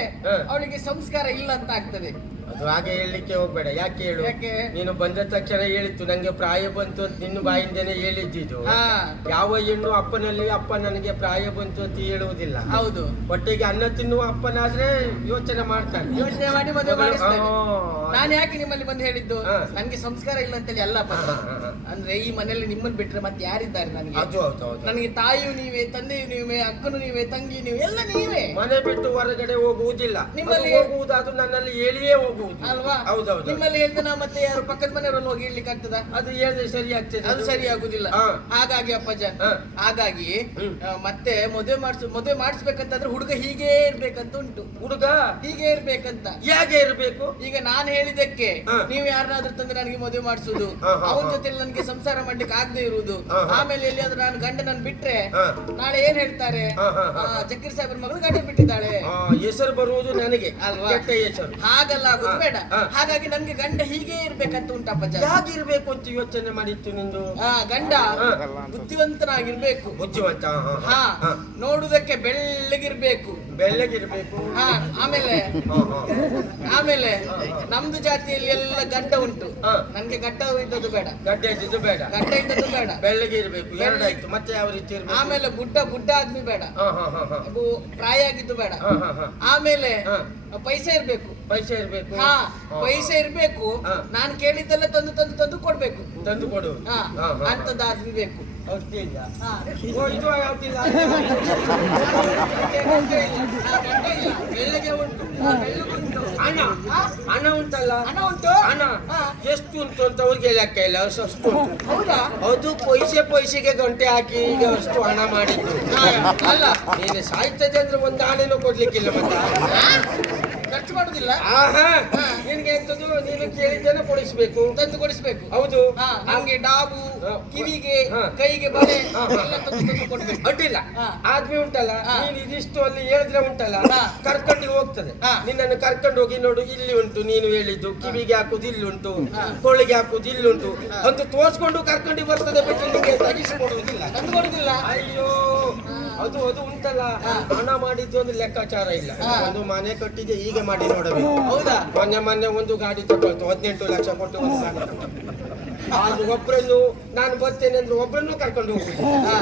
Speaker 2: ಅವಳಿಗೆ ಸಂಸ್ಕಾರ ಇಲ್ಲ ಅಂತ ಆಗ್ತದೆ
Speaker 1: ಅದು ಹಾಗೆ ಹೇಳಲಿಕ್ಕೆ ಹೋಗ್ಬೇಡ. ಯಾಕೆ ಹೇಳು?
Speaker 2: ಯಾಕೆ?
Speaker 1: ನೀನು ಬಂದ ತಕ್ಷಣ ಹೇಳಿತ್ತು ನಂಗೆ ಪ್ರಾಯ ಬಂತು ಅಂತ ನಿನ್ನ ಬಾಯಿಂದನೇ ಹೇಳಿದ್ದು
Speaker 2: ಹಾ.
Speaker 1: ಯಾವ ಹೆಣ್ಣು ಅಪ್ಪನಲ್ಲಿ ಅಪ್ಪ ನನಗೆ ಪ್ರಾಯ ಬಂತು ಅಂತ ಹೇಳುವುದಿಲ್ಲ.
Speaker 2: ಹೌದು.
Speaker 1: ಒಟ್ಟಿಗೆ ಅನ್ನ ತಿನ್ನುವ ಅಪ್ಪನಾದ್ರೆ ಯೋಚನೆ ಮಾಡ್ತಾನೆ.
Speaker 2: ಯೋಚನೆ ಮಾಡಿ ಮದುವೆ ಮಾಡಿಸ್ತೇನೆ. ನಾನು ಯಾಕೆ ನಿಮ್ಮಲ್ಲಿ ಬಂದು ಹೇಳಿದ್ದು?
Speaker 1: ಹಾ.
Speaker 2: ನನ್ಗೆ ಸಂಸ್ಕಾರ ಇಲ್ಲ ಅಂತೇಳಿ ಅಲ್ಲ ಅಪ್ಪ.
Speaker 1: ಹಾ, ಹಾ, ಹಾ.
Speaker 2: ಅಂದ್ರೆ ಈ ಮನೆಯಲ್ಲಿ ನಿಮ್ಮನ್ನು ಬಿಟ್ರೆ ಮತ್ತೆ ಯಾರಿದ್ದಾರೆ ನನಗೆ?
Speaker 1: ಅದು ಹೌದು ಹೌದು.
Speaker 2: ನನಗೆ ತಾಯಿಯು ನೀವೇ ತಂದೆಯು ನೀವೇ ಅಕ್ಕನು ನೀವೇ ತಂಗಿ ನೀವು ಎಲ್ಲ ನೀವೇ.
Speaker 1: ಮನೆ ಬಿಟ್ಟು ಹೊರಗಡೆ ಹೋಗುವುದಿಲ್ಲ.
Speaker 2: ನಿಮ್ಮಲ್ಲಿ-
Speaker 1: ಅದು ಹೋಗುವುದಾದ್ರೂ ನನ್ನಲ್ಲಿ ಹೇಳಿಯೇ ಹೋಗುವುದು.
Speaker 2: ಅಲ್ವಾ
Speaker 1: ಹೌದೌದು
Speaker 2: ನಿಮ್ಮಲ್ಲಿ ಹೇಳ್ದೆ ನಾ ಮತ್ತೆ ಯಾರು ಪಕ್ಕದ ಮನೆಯವರಲ್ಲಿ ಹೋಗಿ ಇಡ್ಲಿಕ್ಕೆ ಆಗ್ತದ
Speaker 1: ಅದು ಹೇಳಿದ್ರೆ ಸರಿ ಆಗ್ತದೆ
Speaker 2: ಅದು ಸರಿ ಆಗುದಿಲ್ಲ
Speaker 1: ಹಾ.
Speaker 2: ಹಾಗಾಗಿ ಅಪ್ಪಜ
Speaker 1: ಹಾ.
Speaker 2: ಹಾಗಾಗಿ
Speaker 1: ಹ್ಮ್.
Speaker 2: ಆ, ಮತ್ತೆ ಮದುವೆ ಮಾಡಿಸ್ ಮದುವೆ ಮಾಡಿಸ್ಬೇಕಂತಂದ್ರೆ ಹುಡುಗ ಹೀಗೆ ಇರ್ಬೇಕಂತ ಉಂಟು
Speaker 1: ಹುಡುಗ
Speaker 2: ಹೀಗೆ ಇರ್ಬೇಕಂತ
Speaker 1: ಹೇಗೆ ಇರಬೇಕು
Speaker 2: ಈಗ ನಾನು ಹೇಳಿದಕ್ಕೆ
Speaker 1: ಹಾ.
Speaker 2: ನೀವು ಯಾರನ್ನಾದ್ರೂ ತಂದ್ರೆ ನನಗೆ ಮದುವೆ ಮಾಡಿಸುದು
Speaker 1: ಹಾ, ಹಾ,
Speaker 2: ಅವನ
Speaker 1: ಹಾ.
Speaker 2: ಜೊತೆ ನನಗೆ ಸಂಸಾರ ಮಾಡ್ಲಿಕ್ಕೆ ಆಗದೆ ಇರುವುದು
Speaker 1: ಹಾ, ಹಾ.
Speaker 2: ಆಮೇಲೆ ಎಲ್ಲಿಯಾದ್ರೂ ನಾನು ಗಂಡನನ್ನು ಬಿಟ್ರೆ
Speaker 1: ಹಾ.
Speaker 2: ನಾಳೆ ಏನ್ ಹೇಳ್ತಾರೆ
Speaker 1: ಹಾ.
Speaker 2: ಆ, ಜಕ್ಕೀರ್ ಸಾಹೇಬ್ರ ಮಗಳು ಗಂಡ ಬಿಟ್ಟಿದ್ದಾಳೆ
Speaker 1: ಹೆಸರು ಬರುವುದು ನನಗೆ
Speaker 2: ಅಲ್ವಾ?
Speaker 1: ಕೆಟ್ಟ ಹೆಸರು
Speaker 2: ಹಾಗಲ್ಲ ಆಗುದು ಬೇಡ. ಹಾಗಾಗಿ ನನ್ಗೆ ಗಂಡ ಹೀಗೆ ಇರ್ಬೇಕಂತ ಉಂಟಪ್ಪ
Speaker 1: ಹಾಗೆ ಇರ್ಬೇಕು ಅಂತ ಯೋಚನೆ ಮಾಡಿತ್ತು ನಿಂದು?
Speaker 2: ಆ ಗಂಡ. ಬುದ್ಧಿವಂತನಾಗಿರ್ಬೇಕು.
Speaker 1: ಬುದ್ಧಿವಂತ ಹಾ.
Speaker 2: ನೋಡುದಕ್ಕೆ ಬೆಳ್ಳಗಿರ್ಬೇಕು.
Speaker 1: ಬೆಳ್ಳಗಿರ್ಬೇಕು.
Speaker 2: ಹಾ ಆಮೇಲೆ
Speaker 1: ಹಾ.
Speaker 2: ಆಮೇಲೆ ನಮ್ದು ಜಾತಿಯಲ್ಲಿ ಎಲ್ಲ ಗಡ್ಡ ಉಂಟು. ನನ್ಗೆ ಗಡ್ಡ ಇದ್ದದ್ದು ಬೇಡ.
Speaker 1: ಗಡ್ಡ ಇದ್ದದ್ದು ಬೇಡ.
Speaker 2: ಗಡ್ಡ ಇದ್ದದ್ದು ಬೇಡ.
Speaker 1: ಬೆಳ್ಳಗೆ ಇರಬೇಕು ಎರಡಾಯ್ತು ಮತ್ತೆ ಯಾವ ರೀತಿ ಇರಬೇಕು?
Speaker 2: ಆಮೇಲೆ ಗುಡ್ಡ ಬುಡ್ಡ ಆದ್ಮಿ ಬೇಡ. ಪ್ರಾಯ ಆಗಿದ್ದು ಬೇಡ. ಆಮೇಲೆ. ಪೈಸೆ ಇರ್ಬೇಕು.
Speaker 1: ಪೈಸೆ ಇರ್ಬೇಕು.
Speaker 2: ಹಾ. ಪೈಸೆ ಇರ್ಬೇಕು. ನಾನು ಕೇಳಿದ್ದೆಲ್ಲ ತಂದು ತಂದು ತಂದು ಕೊಡ್ಬೇಕು.
Speaker 1: ತಂದು ಕೊಡು.
Speaker 2: ಹಾ ಆದ್ಮಿ ಬೇಕು.
Speaker 1: ಬೆಳ್ಳಗೆ ಉಂಟು
Speaker 2: ಗಡ್ಡ ಗಡ್ಡ. ಬೆಳ್ಳಗೆ ಉಂಟು.
Speaker 1: ಹಣ? ಹಣ ಉಂಟಲ್ಲ?
Speaker 2: ಹಣ ಉಂಟು?
Speaker 1: ಹಣ. ಎಷ್ಟು ಉಂಟು ಅಂತ ಅವ್ರಿಗೆ ಲೆಕ್ಕ ಇಲ್ಲ ಅಷ್ಟು
Speaker 2: ಹೌದಾ?
Speaker 1: ಅದು ಪೈಸೆ ಪೈಸೆಗೆ ಗಂಟೆ ಹಾಕಿ ಈಗ ಅಷ್ಟು ಹಣ
Speaker 2: ಮಾಡಿದ್ರು ಅಲ್ಲ.
Speaker 1: ನೀನು ಸಾಯ್ತದೆ ಅಂದ್ರೆ ಒಂದು ಕೊಡಲಿಕ್ಕೆ ಕೊಡ್ಲಿಕ್ಕಿಲ್ಲ ಮತ್ತೆ.
Speaker 2: ಖರ್ಚು ಮಾಡುದಿಲ್ಲ.
Speaker 1: ಆಹಾ. ನಿನ್ಗೆ ಎಂತದ್ದು? ನೀನು ಕೇಳಿದ್ದೇನೆ ಕೊಡಿಸ್ಬೇಕು
Speaker 2: ತಂದು ಕೊಡಿಸ್ಬೇಕು.
Speaker 1: ಹೌದು.
Speaker 2: ನಮ್ಗೆ ಡಾಬು ಕಿವಿಗೆ. ಕೈಗೆ ಬಳೆ. ಎಲ್ಲ ತಂದು ತಂದು ಕೊಡ್ಬೇಕು.
Speaker 1: ಅಡ್ಡಿಲ್ಲ. ಆದ್ಮಿ ಉಂಟಲ್ಲ. ನೀನು ಇದಿಷ್ಟು ಅಲ್ಲಿ ಹೇಳಿದ್ರೆ ಉಂಟಲ್ಲ. ಕರ್ಕೊಂಡು ಹೋಗ್ತದೆ. ನಿನ್ನನ್ನು ಕರ್ಕೊಂಡು ಹೋಗಿ ನೋಡು ಇಲ್ಲಿ ಉಂಟು ನೀನು ಹೇಳಿದ್ದು. ಕಿವಿಗೆ ಹಾಕುದು ಇಲ್ಲಿ ಉಂಟು.
Speaker 2: ಹಾ.
Speaker 1: ಕೊಳ್ಳಿಗೆ ಹಾಕುದು ಇಲ್ಲಿ ಉಂಟು. ಅಂತ ತೋರ್ಸ್ಕೊಂಡು ಕರ್ಕೊಂಡು ಬರ್ತದೆ ಬಿಟ್ಟು ನಿಮಗೆ ತಗಿಸಿಕೊಡುವುದಿಲ್ಲ
Speaker 2: ತಂದು ಕೊಡುದಿಲ್ಲ
Speaker 1: ಅಯ್ಯೋ. ಅದು ಅದು ಉಂಟಲ್ಲ. ಹಣ ಮಾಡಿದ್ದು ಒಂದು ಲೆಕ್ಕಾಚಾರ ಇಲ್ಲ. ಒಂದು ಮನೆ ಕಟ್ಟಿದೆ ಹೀಗೆ ಮಾಡಿ ನೋಡಬೇಕು.
Speaker 2: ಹೌದಾ?
Speaker 1: ಮೊನ್ನೆ ಮೊನ್ನೆ ಒಂದು ಗಾಡಿ ತಗೊಳ್ತು. ಹದಿನೆಂಟು ಲಕ್ಷ ಕೊಟ್ಟು ಒಂದು ಗಾಡಿ. ಆದ್ರೆ ಒಬ್ಬರನ್ನು ನಾನು ಬರ್ತೇನೆ ಅಂದ್ರೆ ಒಬ್ಬರನ್ನು ಕರ್ಕೊಂಡು ಹೋಗ್ಬೇಕು
Speaker 2: ಹಾ.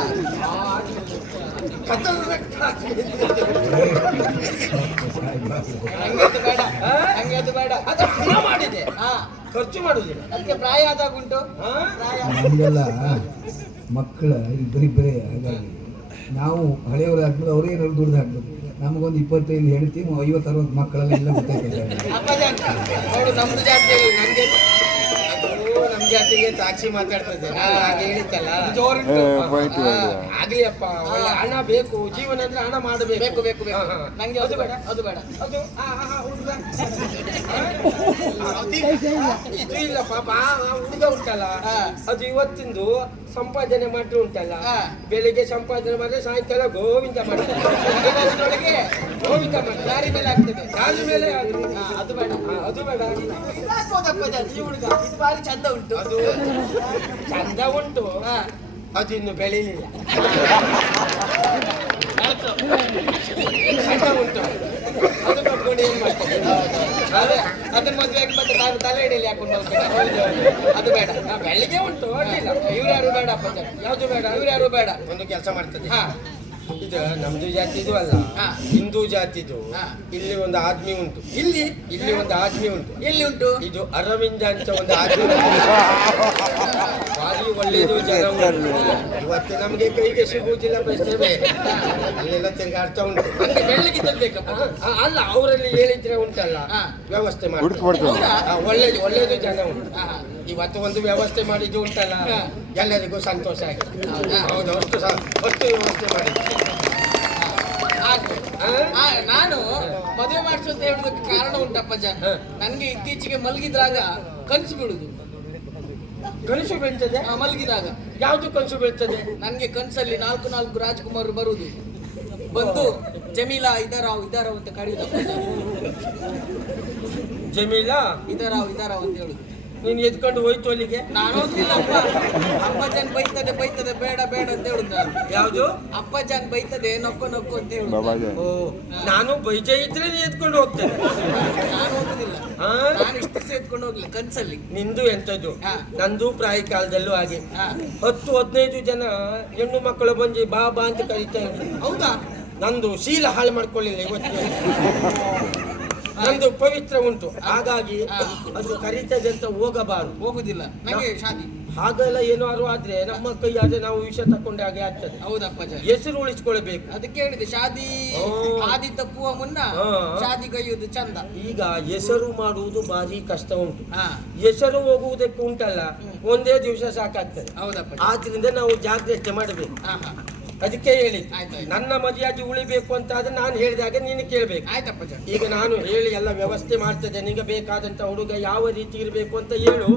Speaker 2: ಹಂಗೆ ಅದು ಬೇಡ.
Speaker 1: ಹಾ?
Speaker 2: ಹಂಗೆ ಅದು ಬೇಡ.
Speaker 1: ಅದು ಹಣ ಮಾಡಿದೆ.
Speaker 2: ಹಾ.
Speaker 1: ಖರ್ಚು ಮಾಡುದಿಲ್ಲ.
Speaker 2: ಅದಕ್ಕೆ ಪ್ರಾಯ ಆದಾಗ ಉಂಟು? ಪ್ರಾಯ.
Speaker 3: ಮಕ್ಕಳ ಇಬ್ಬರಿಬ್ಬರೇ ಹಾಗಾಗಿ ನಾವು ಹಳೆಯವರಾದ್ಮೇಲೆ ಅವರೇ ಏನಾದ್ರು ದುಡ್ದು ಹಾಕ್ಬೇಕು ನಮಗೊಂದು ಇಪ್ಪತ್ತೈದು ಹೆಂಡತಿ ಐವತ್ತು ಅರವತ್ತು ಮಕ್ಕಳೆಲ್ಲ ಎಲ್ಲ
Speaker 2: ಅಪ್ಪಾಜಿ ಅಂತ ನೋಡು ಜಾತಿಯಲ್ಲಿ
Speaker 1: ನಮ್ಗೆ ಅದು ನಮ್ ಜಾತಿಗೆ ತಾಕ್ಷಿ ಮಾತಾಡ್ತದೆ ನಾನು ಹಾಗೆ ಹೇಳಿತ್ತಲ್ಲ.
Speaker 2: ಜೋರುಂಟು
Speaker 4: ಪಾಯಿಂಟ್
Speaker 1: ಆಗ್ಲಿ ಅಪ್ಪ ಹಣ ಬೇಕು ಜೀವನ ಅಂದ್ರೆ ಹಣ ಮಾಡಬೇಕು.
Speaker 2: ಬೇಕು ಬೇಕು ಬೇಕು. ನಂಗೆ ಅದು ಬೇಡ. ಅದು ಬೇಡ.
Speaker 1: ಅದು ಹುಡುಗ ಇಲ್ಲ ಪಾಪ ಹುಡುಗ ಉಂಟಲ್ಲ? ಅದು ಇವತ್ತಿಂದು ಸಂಪಾದನೆ ಮಾಡಿ ಉಂಟಲ್ಲ. ಬೆಳಿಗ್ಗೆ ಸಂಪಾದನೆ ಮಾಡಿದ್ರೆ ಸಾಯಂಕಾಲ ಗೋವಿಂದ ಮಾಡ್ತಾರೆ ಗೋವಿಂದ ಮಾಡಿ
Speaker 2: ದಾರಿ ಮೇಲೆ ಆಗ್ತದೆ.
Speaker 1: ಕಾಲು ಮೇಲೆ ಅದು
Speaker 2: ಬೇಡ.
Speaker 1: ಅದು ಬೇಡ.
Speaker 2: ಹುಡುಗ ಇದು ಬಾರಿ ಚಂದ ಉಂಟು.
Speaker 1: ಅದು ಚಂದ ಉಂಟು. ಅದು ಇನ್ನು ಬೆಳೀಲಿಲ್ಲ. ಚಂದ ಉಂಟು. ಅದು ಕಟ್ಕೊಂಡು ಏನ್ ಮಾಡ್ತೇನೆ
Speaker 2: ಅದೇ ಅದನ್ನ ಮದುವೆ ಆಗಿ ಮತ್ತೆ ನಾನು ತಲೆ ಹಿಡಿಯಲ್ಲಿ ಹಾಕೊಂಡು ಹೋಗ್ತೇನೆ. ಅದು ಬೇಡ.
Speaker 1: ಆ, ಬೆಳಿಗ್ಗೆ ಉಂಟು ಅಡ್ಡಿಲ್ಲ
Speaker 2: ಇವ್ರು ಯಾರು ಬೇಡ
Speaker 1: ಯಾವ್ದು ಬೇಡ?
Speaker 2: ಇವ್ರು ಯಾರು ಬೇಡ?
Speaker 1: ಒಂದು ಕೆಲಸ ಮಾಡ್ತದೆ.
Speaker 2: ಹಾ.
Speaker 1: ಇದು ನಮ್ದು ಜಾತಿದು ಅಲ್ಲ. ಹಿಂದೂ ಜಾತಿದು ಇಲ್ಲಿ ಒಂದು ಆದ್ಮಿ ಉಂಟು. ಇಲ್ಲಿ? ಇಲ್ಲಿ ಒಂದು ಆದ್ಮಿ ಉಂಟು.
Speaker 2: ಎಲ್ಲಿ ಉಂಟು?
Speaker 1: ಇದು ಅರವಿಂದ ಅಂತ ಒಂದು ಆದ್ಮಿ ಉಂಟು. ಭಾರಿ ಒಳ್ಳೇದು ಜನ ಉಂಟು. ಇವತ್ತು ನಮಗೆ ಕೈಗೆ ಸಿಗುವುದಿಲ್ಲ ಪ್ರಶ್ನೆ ಬೇರೆ ಅಲ್ಲೆಲ್ಲ ತಿರುಗಾಡ್ತಾ ಉಂಟು.
Speaker 2: ಬೆಳ್ಳಿಗೆ ಬೆಳ್ಳಗಿದ್ದದ್ದು ಬೇಕಪ್ಪ
Speaker 1: ಆ, ಆ, ಅಲ್ಲ ಅವರಲ್ಲಿ ಹೇಳಿದ್ರೆ ಉಂಟಲ್ಲ. ವ್ಯವಸ್ಥೆ ಮಾಡಿ? ಒಳ್ಳೇದು ಒಳ್ಳೇದು ಜನ ಉಂಟು. ಇವತ್ತು ಒಂದು ವ್ಯವಸ್ಥೆ ಮಾಡಿದ್ದು ಉಂಟಲ್ಲ. ಎಲ್ಲರಿಗೂ ಸಂತೋಷ ಆಗಿದೆ
Speaker 2: ಹೌದಾ?
Speaker 1: ಅಷ್ಟು ಅಷ್ಟು ವ್ಯವಸ್ಥೆ
Speaker 2: ಮಾಡಿ. ನಾನು ಮದುವೆ ಮಾಡಿಸು ಅಂತ ಹೇಳೋದಕ್ಕೆ ಕಾರಣ ಉಂಟಪ್ಪ
Speaker 1: ಜ
Speaker 2: ನನ್ಗೆ ಇತ್ತೀಚೆಗೆ ಮಲಗಿದ್ರಾಗ ಕನಸು ಬೀಳುದು.
Speaker 1: ಕನಸು ಬೀಳ್ತದೆ?
Speaker 2: ಮಲಗಿದಾಗ.
Speaker 1: ಯಾವ್ದು ಕನಸು ಬೀಳ್ತದೆ?
Speaker 2: ನನ್ಗೆ ಕನಸಲ್ಲಿ ನಾಲ್ಕು ನಾಲ್ಕು ರಾಜ್ಕುಮಾರ್ ಬರುದು. ಬಂದು ಜಮೀಲಾ ಇದಾರಾವ್ ಇದಾರಾವ್ ಅಂತ ಕರೆಯುದಪ್ಪ
Speaker 1: ಜಮೀಲಾ?
Speaker 2: ಇದಾರಾವ್ ಇದಾರಾವ್ ಅಂತ ಹೇಳುದು.
Speaker 1: ನೀನು ಎದ್ಕೊಂಡು ಹೋಯ್ತು ಅಲ್ಲಿಗೆ?
Speaker 2: ನಾನು ಹೋಗ್ಲಿಲ್ಲಪ್ಪ ಜನ್ ಬೈತದೆ ಬೈತದೆ ಬೇಡ ಬೇಡ ಅಂತ ಹೇಳುದ ನಾನು
Speaker 1: ಅಪ್ಪ
Speaker 2: ಜನ್ ಬೈತದೆ ನೊಕ್ಕ ನೊಕ್ಕು ಅಂತ ಹೇಳುದು
Speaker 4: ಬಾಬಾಜಿ.
Speaker 1: ಓ ನಾನು ಬೈಜ ಇದ್ರೆ ನೀ ಎದ್ಕೊಂಡು ಹೋಗ್ತೇನೆ.
Speaker 2: ನಾನು ಹೋಗುದಿಲ್ಲ.
Speaker 1: ಆ?
Speaker 2: ನಾನು ಇಷ್ಟು ಎತ್ಕೊಂಡು ಹೋಗ್ಲಿಲ್ಲ ಕನ್ಸಲ್ಲಿ.
Speaker 1: ನಿಂದು ಎಂತದ್ದು. ನಂದು ಪ್ರಾಯ ಕಾಲದಲ್ಲೂ ಹಾಗೆ. ಹತ್ತು ಹದಿನೈದು ಜನ ಹೆಣ್ಣು ಮಕ್ಕಳು ಬಂದು ಬಾ ಬಾ ಅಂತ ಕರೀತಾ ಇದ್ರು.
Speaker 2: ಹೌದಾ?
Speaker 1: ನಂದು ಶೀಲ ಹಾಳು ಮಾಡ್ಕೊಳ್ಳಿಲ್ಲ ಇವತ್ತು. ನಂದು ಪವಿತ್ರ ಉಂಟು. ಹಾಗಾಗಿ ಅದು ಕರೀತದೆ ಅಂತ ಹೋಗಬಾರದು.
Speaker 2: ಹೋಗುದಿಲ್ಲ. ನಂಗೆ ಶಾದಿ.
Speaker 1: ಹಾಗೆಲ್ಲ ಏನಾದ್ರು ಆದ್ರೆ ನಮ್ಮ ಕೈಯಾದ್ರೆ ನಾವು ವಿಷ ತಕೊಂಡೆ ಹಾಗೆ ಆಗ್ತದೆ.
Speaker 2: ಹೌದಪ್ಪ
Speaker 1: ಹೆಸರು ಉಳಿಸ್ಕೊಳ್ಬೇಕು.
Speaker 2: ಅದಕ್ಕೆ ಹೇಳಿದೆ ಶಾದಿ. ಹಾದಿ ತಪ್ಪುವ ಮುನ್ನ. ಶಾದಿ ಕೈಯುವುದು ಚಂದ.
Speaker 1: ಈಗ ಹೆಸರು ಮಾಡುವುದು ಭಾರಿ ಕಷ್ಟ ಉಂಟು. ಹೆಸರು ಹೋಗುವುದಕ್ಕೆ ಉಂಟಲ್ಲ ಒಂದೇ ದಿವಸ ಸಾಕಾಗ್ತದೆ.
Speaker 2: ಹೌದಪ್ಪ
Speaker 1: ಆದ್ರಿಂದ ನಾವು ಜಾಗ್ರತೆ ಮಾಡಬೇಕು. ಅದಕ್ಕೆ ಹೇಳಿ. ನನ್ನ ಮದುವೆಯಾಗಿ ಉಳಿಬೇಕು ಅಂತ ಆದ್ರೆ ನಾನು ಹೇಳಿದಾಗ ನೀನು ಕೇಳಬೇಕು
Speaker 2: ಆಯ್ತಪ್ಪ
Speaker 1: ಈಗ ನಾನು ಹೇಳಿ ಎಲ್ಲ ವ್ಯವಸ್ಥೆ ಮಾಡ್ತದೆ ನಿಮಗೆ ಬೇಕಾದಂತ ಹುಡುಗ ಯಾವ ರೀತಿ ಇರಬೇಕು ಅಂತ ಹೇಳು.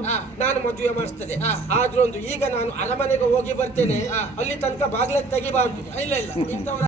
Speaker 1: ನಾನು ಮದುವೆ ಮಾಡಿಸ್ತದೆ. ಆದ್ರೊಂದು ಈಗ ನಾನು ಅರಮನೆಗೆ ಹೋಗಿ ಬರ್ತೇನೆ ಅಲ್ಲಿ ತನಕ ಬಾಗ್ಲ ತೆಗಿಬಾರ್ದು
Speaker 2: ಇಲ್ಲ ಇಲ್ಲ
Speaker 1: ಇಂಥವ್ರ